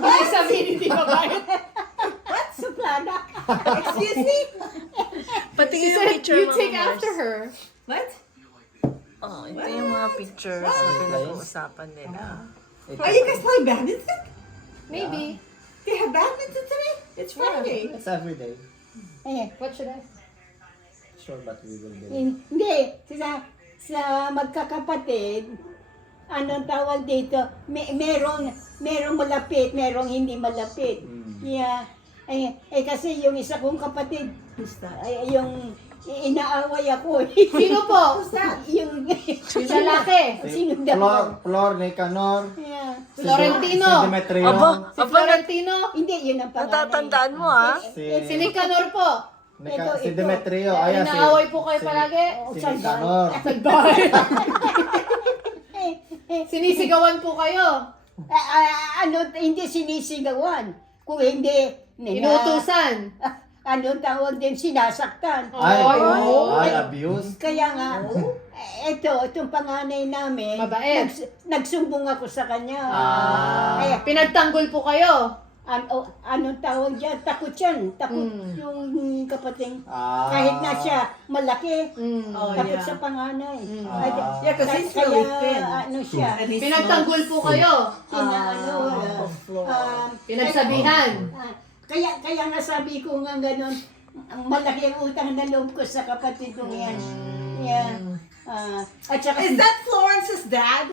Ay, sabihin hindi mabait. What? Suplada? Excuse me? Patingin She yung said, picture you mo. take Mars. after her. What? Oh, ito yung mga pictures na pinag-uusapan nila. Are you guys playing badminton? Maybe. They have badminton today? It's Friday. It's every day. What should I? Sure, but we will get it. Hindi, sa magkakapatid, anong tawag dito, merong malapit, merong hindi malapit. Yeah. Kasi yung isa kong kapatid, yung inaaway ako. Sino po? yung Yung lalaki. sino daw? Flor, Nicanor, Yeah. Florentino. si Demetrio, Si Florentino. Hindi, yun ang pangalan. Natatandaan mo, ha? Si Nicanor po. si ito. Demetrio, Inaaway po kayo palagi. Si Nicanor. Sinisigawan po kayo. Hindi sinisigawan. Kung hindi, Inuutusan. anong tawag din, sinasaktan. Ay, abuse. Kaya nga, itong panganay namin, Mabait. nagsumbong ako sa kanya. Eh, Pinagtanggol po kayo. anong tawag dyan? Takot yan. Takot yung kapatid. Kahit na siya malaki, takot sa panganay. Yeah, 'cause he's really thin. Ano siya, And he's Pinagtanggol po kayo. Pinagsabihan. Kaya nga sabi ko nga ganun, ang malaki ang utang na loob ko sa kapatid kong yan. Yeah. At saka, Is that Florence's dad?